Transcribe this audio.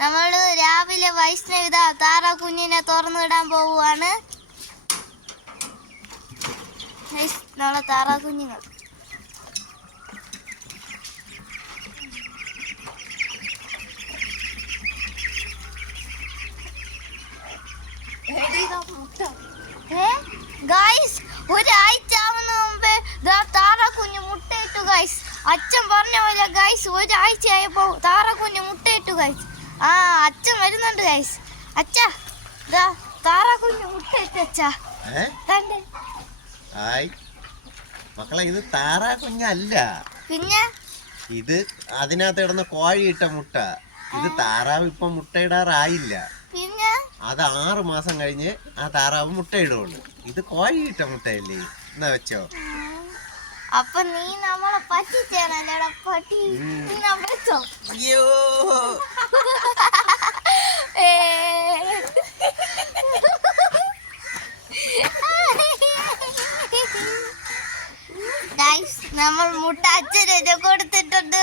നമ്മള് രാവിലെ വൈഷ്ണവ താറാ കുഞ്ഞിനെ തുറന്നിടാൻ പോവുകയാണ്. നമ്മളെ താറാ കുഞ്ഞുങ്ങൾ ഗൈസ്, ഒരാഴ്ച ആവുന്ന മുമ്പേ താറാ കുഞ്ഞ് മുട്ടയിട്ടു ഗൈസ്. അച്ഛൻ പറഞ്ഞ പോലെ ഗൈസ്, ഒരാഴ്ചയായപ്പോ താറാ കുഞ്ഞ് മുട്ടയിട്ടു ഗൈസ്. ആ അച്ഛൻ വരുന്നുണ്ട് ഗൈസ്. അച്ഛാ, താറാ കുഞ്ഞ് മുട്ടയിട്ടു അച്ഛാ. മക്കളെ, ഇത് താറാ കുഞ്ഞല്ല, പിന്നെ ഇത് അതിനകത്ത് കിടന്ന കോഴിയിട്ട മുട്ട. ഇത് താറാവ് ഇപ്പൊ മുട്ടയിടാറായില്ല. പിന്നെ അത് 6 മാസം കഴിഞ്ഞ് ആ താറാവ് മുട്ടയിടുള്ളൂ. ഇത് കോഴിയിട്ട മുട്ടയല്ലേ, എന്നാ വെച്ചോ. അപ്പൊ നീ നമ്മളെ പറ്റിച്ചേനല്ലേടാ പട്ടി. വെച്ചോ. അയ്യോ, നമ്മൾ മുട്ട അച്ഛനെ കൊടുത്തിട്ടുണ്ട്.